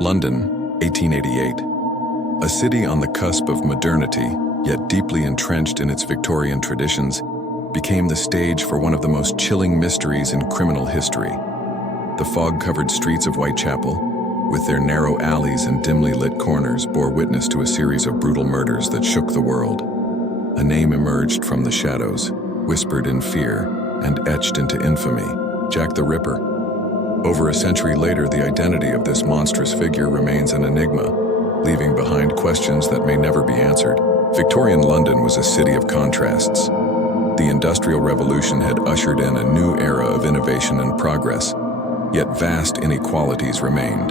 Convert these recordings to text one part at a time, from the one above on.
London, 1888. A city on the cusp of modernity, yet deeply entrenched in its Victorian traditions, became the stage for one of the most chilling mysteries in criminal history. The fog-covered streets of Whitechapel, with their narrow alleys and dimly lit corners, bore witness to a series of brutal murders that shook the world. A name emerged from the shadows, whispered in fear, and etched into infamy: Jack the Ripper. Over a century later, the identity of this monstrous figure remains an enigma, leaving behind questions that may never be answered. Victorian London was a city of contrasts. The Industrial Revolution had ushered in a new era of innovation and progress, yet vast inequalities remained.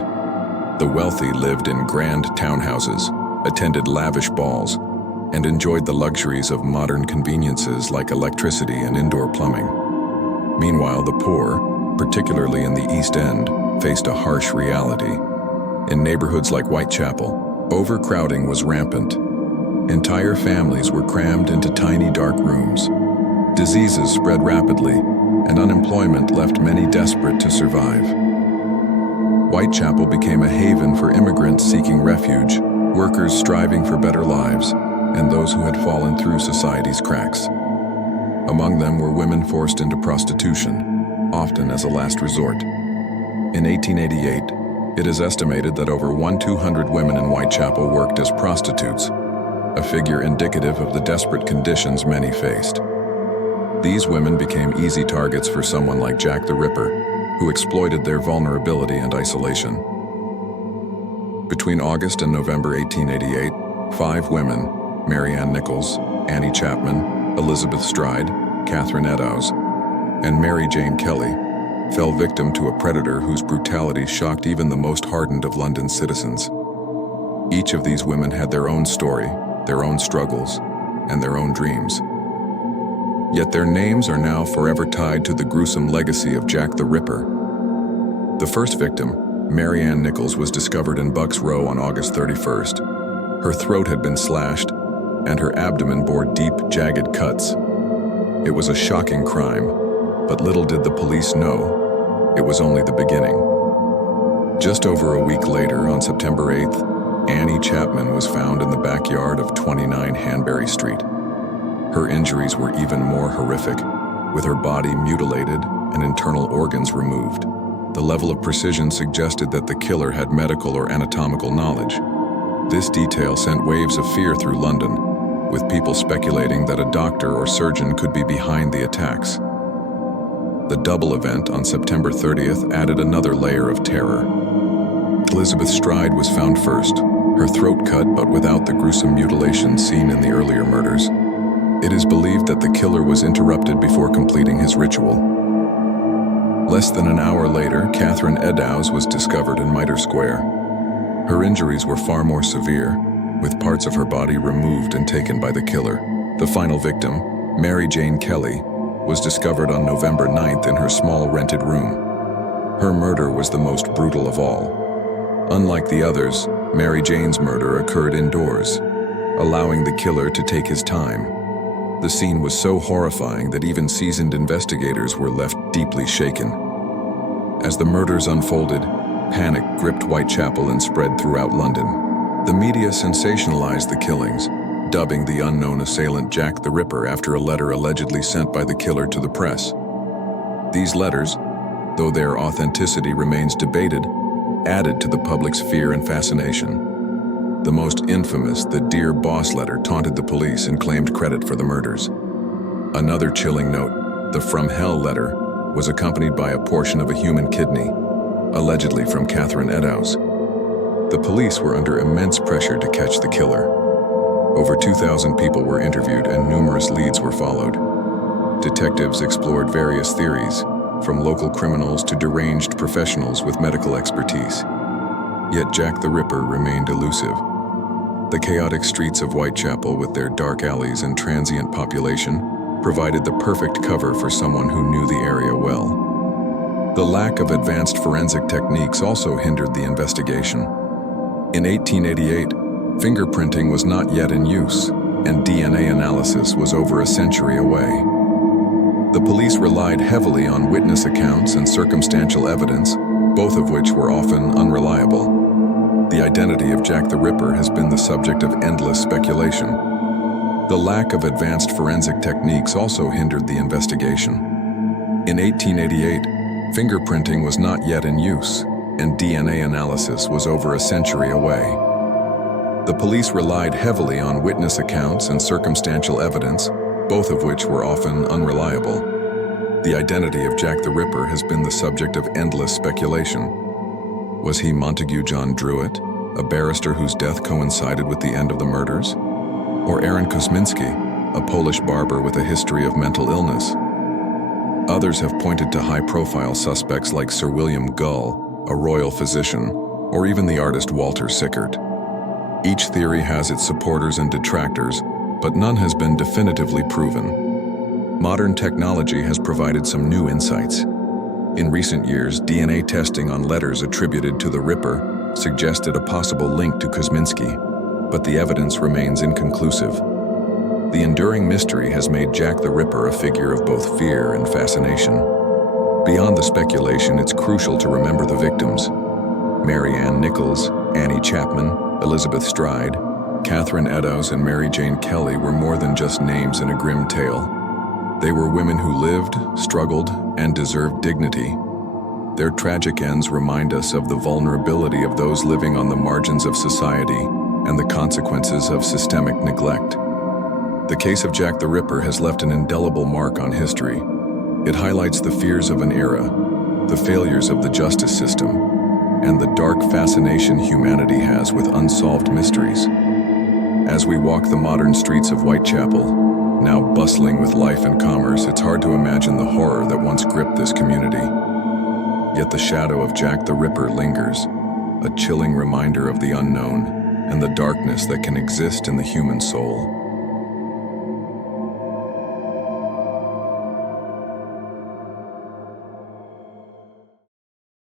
The wealthy lived in grand townhouses, attended lavish balls, and enjoyed the luxuries of modern conveniences like electricity and indoor plumbing. Meanwhile, the poor, particularly in the East End, faced a harsh reality. In neighborhoods like Whitechapel, overcrowding was rampant. Entire families were crammed into tiny dark rooms. Diseases spread rapidly, and unemployment left many desperate to survive. Whitechapel became a haven for immigrants seeking refuge, workers striving for better lives, and those who had fallen through society's cracks. Among them were women forced into prostitution, often as a last resort. In 1888, it is estimated that over 1,200 women in Whitechapel worked as prostitutes, a figure indicative of the desperate conditions many faced. These women became easy targets for someone like Jack the Ripper, who exploited their vulnerability and isolation. Between August and November 1888, 5 women, Mary Ann Nichols, Annie Chapman, Elizabeth Stride, Catherine Eddowes, and Mary Jane Kelly, fell victim to a predator whose brutality shocked even the most hardened of London's citizens. Each of these women had their own story, their own struggles, and their own dreams. Yet their names are now forever tied to the gruesome legacy of Jack the Ripper. The first victim, Mary Ann Nichols, was discovered in Bucks Row on August 31st. Her throat had been slashed, and her abdomen bore deep, jagged cuts. It was a shocking crime, but little did the police know, it was only the beginning. Just over a week later, on September 8th, Annie Chapman was found in the backyard of 29 Hanbury Street. Her injuries were even more horrific, with her body mutilated and internal organs removed. The level of precision suggested that the killer had medical or anatomical knowledge. This detail sent waves of fear through London, with people speculating that a doctor or surgeon could be behind the attacks. The double event on September 30th added another layer of terror. Elizabeth Stride was found first, her throat cut but without the gruesome mutilations seen in the earlier murders. It is believed that the killer was interrupted before completing his ritual. Less than an hour later, Catherine Eddowes was discovered in Mitre Square. Her injuries were far more severe, with parts of her body removed and taken by the killer. The final victim, Mary Jane Kelly, was discovered on November 9th in her small rented room. Her murder was the most brutal of all. Unlike the others, Mary Jane's murder occurred indoors, allowing the killer to take his time. The scene was so horrifying that even seasoned investigators were left deeply shaken. As the murders unfolded, panic gripped Whitechapel and spread throughout London. The media sensationalized the killings, dubbing the unknown assailant Jack the Ripper after a letter allegedly sent by the killer to the press. These letters, though their authenticity remains debated, added to the public's fear and fascination. The most infamous, the Dear Boss letter, taunted the police and claimed credit for the murders. Another chilling note, the From Hell letter, was accompanied by a portion of a human kidney, allegedly from Catherine Eddowes. The police were under immense pressure to catch the killer. Over 2,000 people were interviewed and numerous leads were followed. Detectives explored various theories, from local criminals to deranged professionals with medical expertise. Yet Jack the Ripper remained elusive. The chaotic streets of Whitechapel, with their dark alleys and transient population, provided the perfect cover for someone who knew the area well. The lack of advanced forensic techniques also hindered the investigation. In 1888, fingerprinting was not yet in use, and DNA analysis was over a century away. The police relied heavily on witness accounts and circumstantial evidence, both of which were often unreliable. The identity of Jack the Ripper has been the subject of endless speculation. The lack of advanced forensic techniques also hindered the investigation. In 1888, fingerprinting was not yet in use, and DNA analysis was over a century away. The police relied heavily on witness accounts and circumstantial evidence, both of which were often unreliable. The identity of Jack the Ripper has been the subject of endless speculation. Was he Montague John Druitt, a barrister whose death coincided with the end of the murders? Or Aaron Kosminski, a Polish barber with a history of mental illness? Others have pointed to high-profile suspects like Sir William Gull, a royal physician, or even the artist Walter Sickert. Each theory has its supporters and detractors, but none has been definitively proven. Modern technology has provided some new insights. In recent years, DNA testing on letters attributed to the Ripper suggested a possible link to Kosminski, but the evidence remains inconclusive. The enduring mystery has made Jack the Ripper a figure of both fear and fascination. Beyond the speculation, it's crucial to remember the victims. Mary Ann Nichols, Annie Chapman, Elizabeth Stride, Catherine Eddowes, and Mary Jane Kelly were more than just names in a grim tale. They were women who lived, struggled, and deserved dignity. Their tragic ends remind us of the vulnerability of those living on the margins of society and the consequences of systemic neglect. The case of Jack the Ripper has left an indelible mark on history. It highlights the fears of an era, the failures of the justice system, and the dark fascination humanity has with unsolved mysteries. As we walk the modern streets of Whitechapel, now bustling with life and commerce, it's hard to imagine the horror that once gripped this community. Yet the shadow of Jack the Ripper lingers, a chilling reminder of the unknown and the darkness that can exist in the human soul.